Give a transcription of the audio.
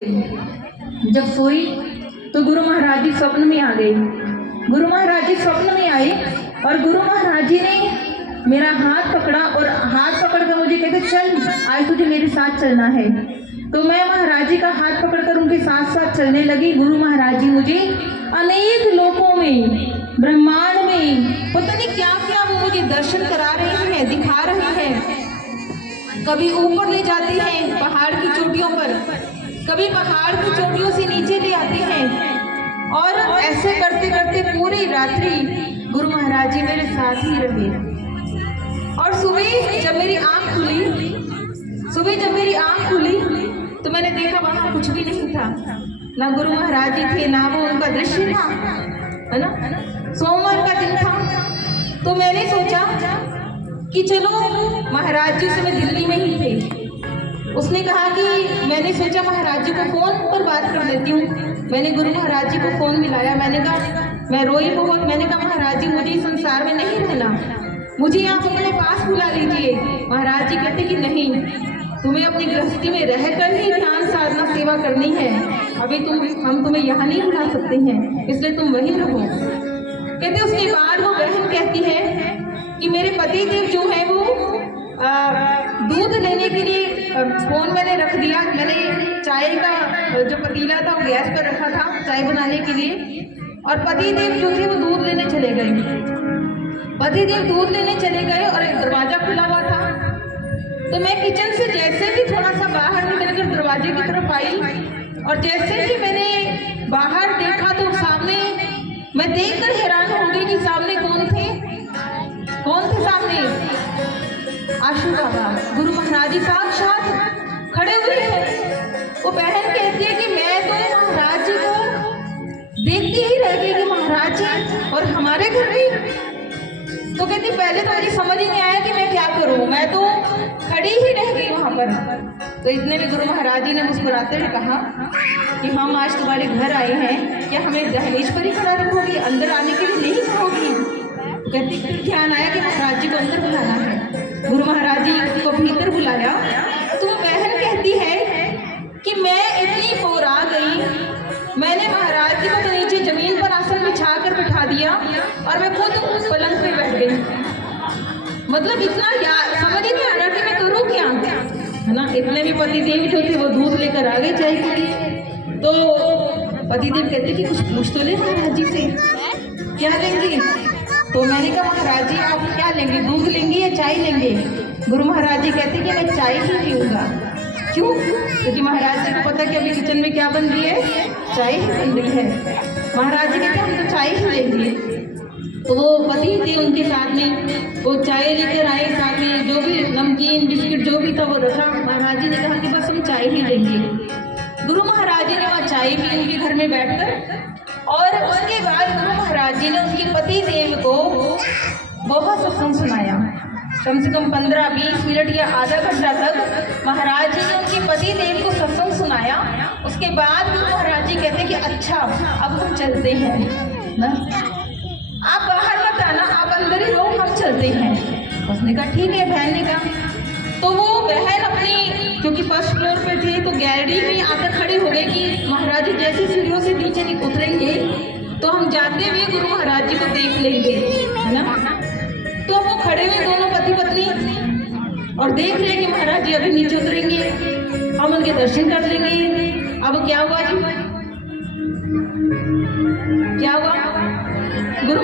जब सोई तो गुरु महाराज जी स्वप्न में आ गए। गुरु महाराज जी स्वप्न में आए और गुरु महाराज जी ने मेरा हाथ पकड़ा और हाथ पकड़ कर मुझे कहते चल आज तुझे मेरे साथ चलना है। तो मैं महाराज जी का हाथ पकड़कर उनके साथ साथ चलने लगी। गुरु महाराज जी मुझे अनेक लोकों में, ब्रह्मांड में पता नहीं क्या क्या वो मुझे दर्शन करा रहे हैं, दिखा रहे हैं। कभी ऊपर ले जाती हैं पहाड़ की चोटियों पर, कभी पहाड़ की चोटियों से नीचे ले आते हैं और ऐसे करते करते पूरी रात्रि गुरु महाराज जी मेरे साथ ही रहे। और सुबह जब मेरी आंख खुली तो मैंने देखा वहां कुछ भी नहीं था, ना गुरु महाराज जी थे, ना वो उनका दृश्य था, है ना। सोमवार का दिन था तो मैंने सोचा कि चलो महाराज जी से मैं दिल्ली में ही थे। उसने कहा कि मैंने सोचा महाराज जी को फोन पर बात कर लेती हूँ। मैंने गुरु महाराज जी को फोन मिलाया। मैंने कहा, मैं रोई बहुत। मैंने कहा महाराज जी मुझे इस संसार में नहीं रहना, मुझे आप अपने पास बुला लीजिए। महाराज जी कहते कि नहीं, तुम्हें अपनी गृहस्थी में रहकर ही ध्यान साधना सेवा करनी है। अभी हम तुम्हें यहाँ नहीं बुला सकते हैं, इसलिए तुम वहीं रहो। कहते उसके बाद वो बहन कहती है कि मेरे पति देव जो है वो दूध लेने के लिए फोन मैंने रख दिया। मैंने चाय का जो पतीला था वो गैस पर रखा था चाय बनाने के लिए, और पति देव जो थे वो दूध लेने चले गए। पति देव दूध लेने चले गए और एक दरवाजा खुला हुआ था। तो मैं किचन से जैसे भी थोड़ा सा बाहर निकलकर दरवाजे की तरफ आई और जैसे ही मैंने बाहर देखा तो सामने मैं देखकर हैरान हो गई कि सामने कौन थे सामने? आशु बाबा, गुरु महाराज जी साक्षात खड़े हुए हैं। वो बहन कहती है कि मैं तो महाराज जी को देखती ही रह गई कि महाराज जी और हमारे घर में। तो कहती पहले तो मुझे समझ ही नहीं आया कि मैं क्या करूं, मैं तो खड़ी ही रह गई वहां पर। तो इतने में गुरु महाराज जी ने मुस्कुराते हुए कहा कि हम आज तुम्हारे घर आए हैं, क्या हमें दहलीज पर ही खड़ा रखोगी, अंदर आने के लिए नहीं कहोगी? कहती फिर ध्यान आया कि महाराज जी को अंदर बुलाना है। गुरु महाराज जी को भीतर बुलाया तो बहन कहती है कि मैं इतनी पोरा गई, मैंने महाराज जी को तो नीचे जमीन पर आसन बिछा कर बैठा दिया और मैं खुद पलंग पे बैठ गई। मतलब इतना समझ ही नहीं आ रहा कि मैं करूँ क्या, है ना। इतने भी पति देव जो थे वो दूध लेकर आ गए चाय के लिए। तो पति देव कहते कि कुछ पूछ तो ले महाराज जी से, क्या लेंगे? तो मैंने कहा महाराज जी आप क्या लेंगे, दूध लेंगे या चाय लेंगे? गुरु महाराज जी कहते कि मैं चाय ही पीऊँगा। क्यों? क्योंकि महाराज जी को पता कि अभी किचन में क्या बन रही है, चाय ही बन रही है। महाराज जी कहते हम तो चाय ही लेंगे। तो वो पति थे उनके साथ में, वो चाय लेकर आए, साथ में जो भी नमकीन बिस्किट जो भी था वो रखा। महाराज जी ने कहा कि बस हम चाय ही लेंगे। गुरु महाराज जी ने वहाँ चाय पी उनके घर में बैठकर, और उसके बाद गुरु महाराज जी ने उनके पति देव को बहुत सत्संग सुनाया। कम से कम 15-20 मिनट या आधा घंटा तक महाराज जी ने उनके पति देव को सत्संग सुनाया। उसके बाद गुरु महाराज जी कहते कि अच्छा अब हम चलते हैं ना, आप बाहर मत आना, आप अंदर ही रहो, हम चलते हैं। उसने कहा ठीक है। बहन ने कहा, तो वो बहन अपनी, क्योंकि फर्स्ट फ्लोर पे थे तो गैलरी में आकर खड़ी हो गई कि महाराज जी जैसे सीढ़ियों से नीचे उतरेंगे तो हम जाते हुए गुरु महाराज जी को देख लेंगे, है ना। तो वो खड़े हुए दोनों पति पत्नी और देख रहे कि महाराज जी अभी नीचे उतरेंगे, हम उनके दर्शन कर लेंगे। अब क्या हुआ जी, क्या हुआ? गुरु